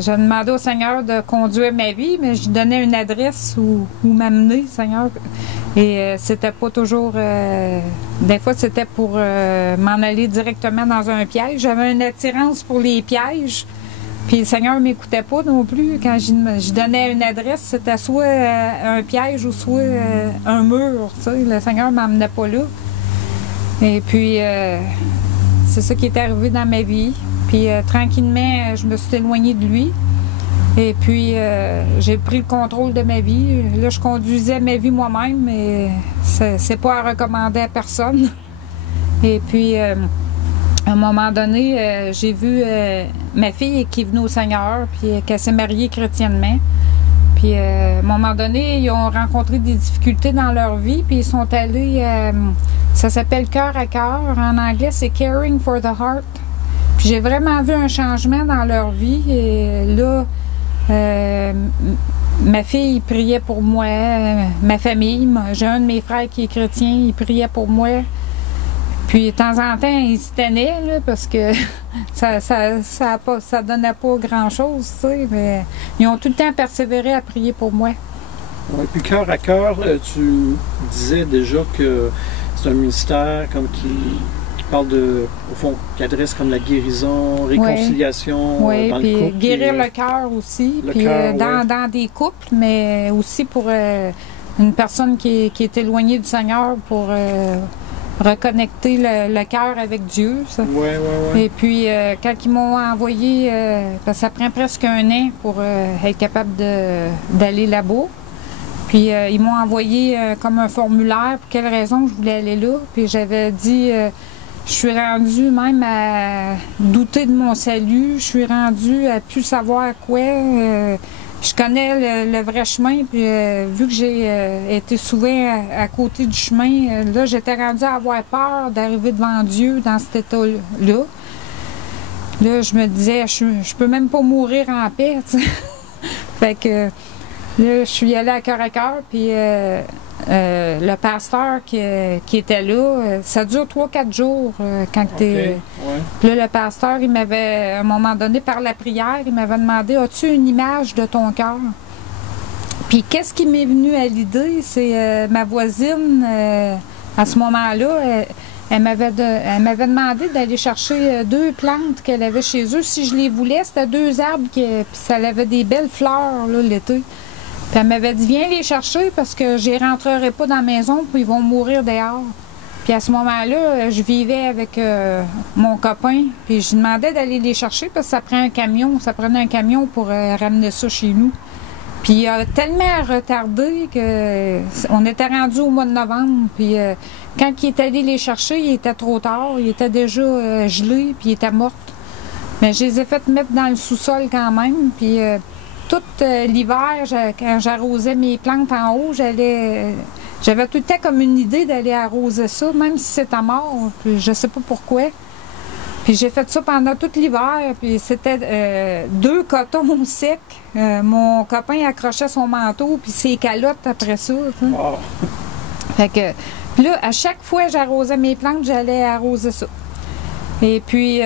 J'ai demandé au Seigneur de conduire ma vie, mais je donnais une adresse où m'amener, Seigneur. Et c'était pas toujours... des fois, c'était pour m'en aller directement dans un piège. J'avais une attirance pour les pièges. Puis le Seigneur ne m'écoutait pas non plus. Quand je donnais une adresse, c'était soit un piège ou soit un mur. Tu sais. Le Seigneur ne m'emmenait pas là. Et puis, c'est ça qui est arrivé dans ma vie. Puis tranquillement, je me suis éloignée de lui. Et puis, j'ai pris le contrôle de ma vie. Là, je conduisais ma vie moi-même, mais c'est pas à recommander à personne. Et puis, à un moment donné, j'ai vu ma fille qui est venue au Seigneur, puis qu'elle s'est mariée chrétiennement. Puis, à un moment donné, ils ont rencontré des difficultés dans leur vie, puis ils sont allés... ça s'appelle Cœur à cœur. En anglais, c'est Caring for the Heart. Puis j'ai vraiment vu un changement dans leur vie. Et là, ma fille priait pour moi, ma famille. J'ai un de mes frères qui est chrétien, il priait pour moi. Puis de temps en temps, ils se tenaient, là, parce que ça donnait pas grand-chose, tu sais. Mais ils ont tout le temps persévéré à prier pour moi. Oui, puis Cœur à cœur, tu disais déjà que c'est un ministère comme qui parle de, au fond, qui adresse comme la guérison, réconciliation oui, dans puis le couple. Guérir le cœur aussi, puis dans des couples, mais aussi pour une personne qui est éloignée du Seigneur pour reconnecter le cœur avec Dieu. Oui, oui, oui. Et puis, quand ils m'ont envoyé, parce que ça prend presque un an pour être capable d'aller là-bas. Puis ils m'ont envoyé comme un formulaire pour quelle raison je voulais aller là. Puis j'avais dit, je suis rendue même à douter de mon salut, je suis rendue à plus savoir quoi. Je connais le vrai chemin, puis vu que j'ai été souvent à côté du chemin, là j'étais rendue à avoir peur d'arriver devant Dieu dans cet état-là. Là, je me disais, je peux même pas mourir en paix, tu sais. Fait que... Là, je suis allée à cœur, puis le pasteur qui était là, ça dure 3-4 jours quand tu es... Ouais. Puis là, le pasteur, il m'avait, à un moment donné, par la prière, il m'avait demandé, as-tu une image de ton cœur? Puis qu'est-ce qui m'est venu à l'idée, c'est ma voisine, à ce moment-là, elle m'avait demandé d'aller chercher 2 plantes qu'elle avait chez eux. Si je les voulais, c'était 2 arbres, puis ça avait des belles fleurs là, l'été. Puis elle m'avait dit, viens les chercher parce que je les rentrerai pas dans la maison puis ils vont mourir dehors. Puis à ce moment-là, je vivais avec mon copain puis je lui demandais d'aller les chercher parce que ça prenait un camion pour ramener ça chez nous. Puis il a tellement retardé qu'on était rendu au mois de novembre. Puis quand il est allé les chercher, il était trop tard. Il était déjà gelé puis il était mort. Mais je les ai fait mettre dans le sous-sol quand même. Puis tout l'hiver, quand j'arrosais mes plantes en haut, j'avais tout le temps comme une idée d'aller arroser ça, même si c'était mort. Puis je sais pas pourquoi. Puis j'ai fait ça pendant tout l'hiver. Puis c'était 2 cotons secs. Mon copain accrochait son manteau puis ses calottes après ça. Wow. Fait que, puis là, à chaque fois que j'arrosais mes plantes, j'allais arroser ça. Et puis,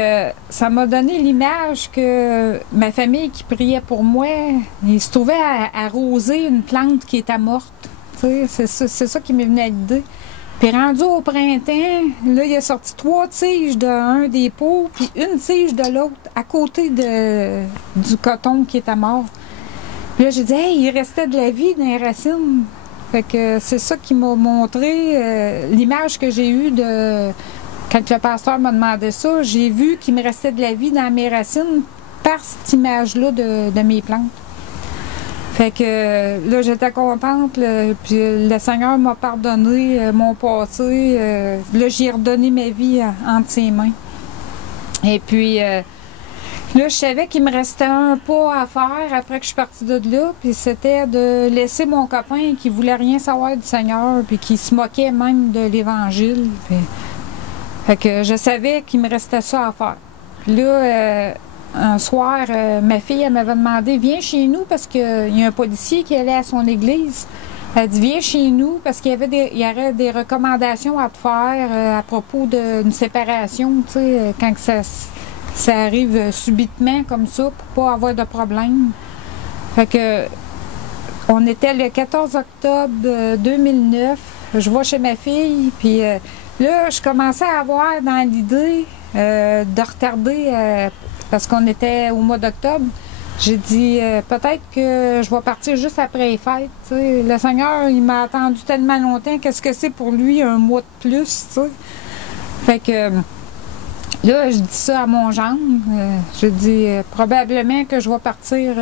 ça m'a donné l'image que ma famille qui priait pour moi, il se trouvait à arroser une plante qui était morte. C'est ça qui m'est venu à l'idée. Puis rendu au printemps, là, il a sorti 3 tiges d'un des pots, puis une tige de l'autre, à côté du coton qui était mort. Puis là, j'ai dit, hey, il restait de la vie dans les racines. Fait que c'est ça qui m'a montré l'image que j'ai eue de... Quand le pasteur m'a demandé ça, j'ai vu qu'il me restait de la vie dans mes racines par cette image-là de mes plantes. Fait que là, j'étais contente, puis le Seigneur m'a pardonné mon passé. Là, j'ai redonné ma vie entre ses mains. Et puis, là, je savais qu'il me restait un pas à faire après que je suis partie de là, puis c'était de laisser mon copain qui voulait rien savoir du Seigneur, puis qui se moquait même de l'Évangile. Puis, fait que je savais qu'il me restait ça à faire. Puis là, un soir, ma fille, elle m'avait demandé, viens chez nous parce qu'il y a un policier qui allait à son église. Elle dit, viens chez nous parce qu'il y aurait des recommandations à te faire à propos d'une séparation, tu sais, quand ça arrive subitement comme ça pour pas avoir de problème. Fait que on était le 14 octobre 2009. Je vais chez ma fille, puis là, je commençais à avoir dans l'idée de retarder parce qu'on était au mois d'octobre. J'ai dit, peut-être que je vais partir juste après les fêtes. T'sais. Le Seigneur, il m'a attendu tellement longtemps. Qu'est-ce que c'est pour lui, un mois de plus? T'sais? Fait que là, je dis ça à mon gendre. Je dis, probablement que je vais partir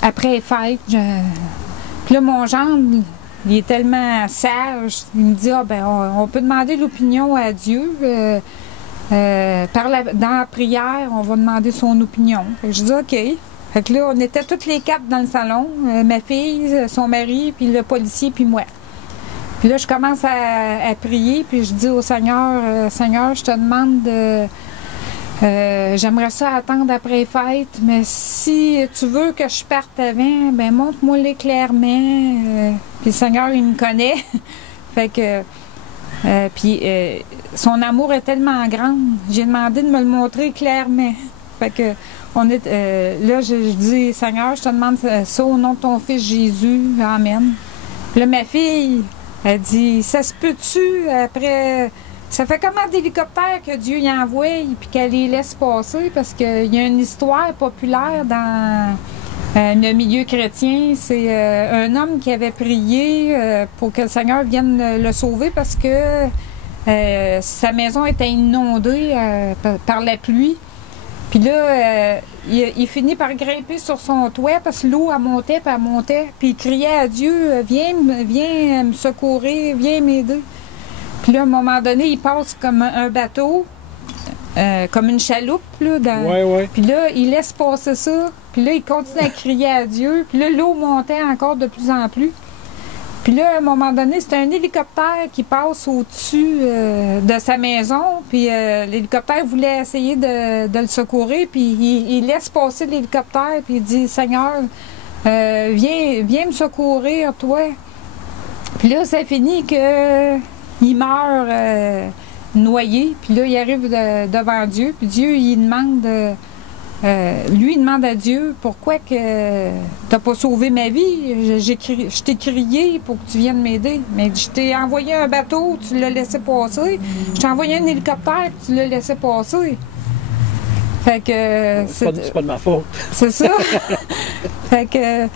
après les fêtes. Puis là, mon gendre, il est tellement sage. Il me dit, on peut demander l'opinion à Dieu. Dans la prière, on va demander son opinion. Fait que je dis OK. Fait que là, on était toutes les quatre dans le salon, ma fille, son mari, puis le policier, puis moi. Puis là, je commence à prier, puis je dis au Seigneur, Seigneur, je te demande j'aimerais ça attendre après les fêtes, mais si tu veux que je parte avant, ben montre-moi-les clairement. Puis le Seigneur, il me connaît. Fait que puis son amour est tellement grand. J'ai demandé de me le montrer clairement. Fait que là, je dis, Seigneur, je te demande ça au nom de ton Fils Jésus. Amen. Puis là, ma fille, elle dit, ça se peut-tu après... Ça fait comment d'hélicoptères que Dieu y envoie et puis qu'elle les laisse passer? Parce qu'il y a une histoire populaire dans... le milieu chrétien, c'est un homme qui avait prié pour que le Seigneur vienne le sauver parce que sa maison était inondée par la pluie. Puis là, il finit par grimper sur son toit parce que l'eau, elle montait, puis elle montait. Puis il criait à Dieu, viens me secourir, viens m'aider. Puis là, à un moment donné, il passe comme un bateau. Comme une chaloupe, là. Ouais. Puis là, il laisse passer ça. Puis là, il continue à crier à Dieu. Puis là, l'eau montait encore de plus en plus. Puis là, à un moment donné, c'est un hélicoptère qui passe au-dessus de sa maison. Puis l'hélicoptère voulait essayer de le secourir. Puis il laisse passer l'hélicoptère. Puis il dit, Seigneur, viens me secourir, toi. Puis là, ça finit qu'il meurt... noyé, puis là, il arrive devant Dieu, puis Dieu, il demande, il demande à Dieu, pourquoi que t'as pas sauvé ma vie? Je t'ai crié pour que tu viennes m'aider, mais je t'ai envoyé un bateau, tu l'as laissé passer, je t'ai envoyé un hélicoptère, tu l'as laissé passer. Fait que... C'est pas de ma faute. C'est ça. Fait que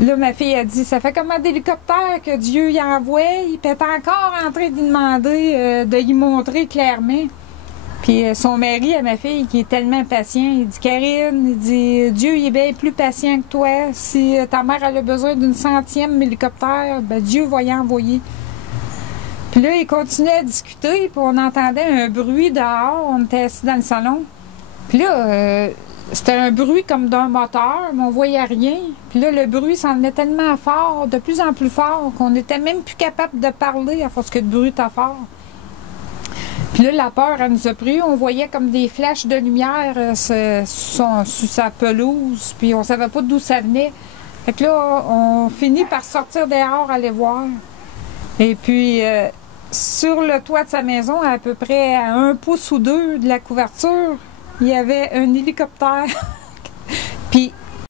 là, ma fille a dit, ça fait combien d'hélicoptères que Dieu y envoie? Il est encore en train de lui demander de lui montrer clairement. Puis son mari à ma fille, qui est tellement patient, il dit, Karine, il dit, Dieu il est bien plus patient que toi. Si ta mère elle a besoin d'une 100e hélicoptère, ben Dieu va y envoyer. Puis là, il continuait à discuter, puis on entendait un bruit dehors. On était assis dans le salon. Puis là... c'était un bruit comme d'un moteur, mais on voyait rien. Puis là, le bruit s'en venait tellement fort, de plus en plus fort, qu'on n'était même plus capable de parler à force que le bruit était fort. Puis là, la peur, elle nous a pris. On voyait comme des flashs de lumière sur sa pelouse, puis on savait pas d'où ça venait. Fait que là, on finit par sortir dehors, aller voir. Et puis, sur le toit de sa maison, à peu près à 1 pouce ou 2 de la couverture, il y avait un hélicoptère. Puis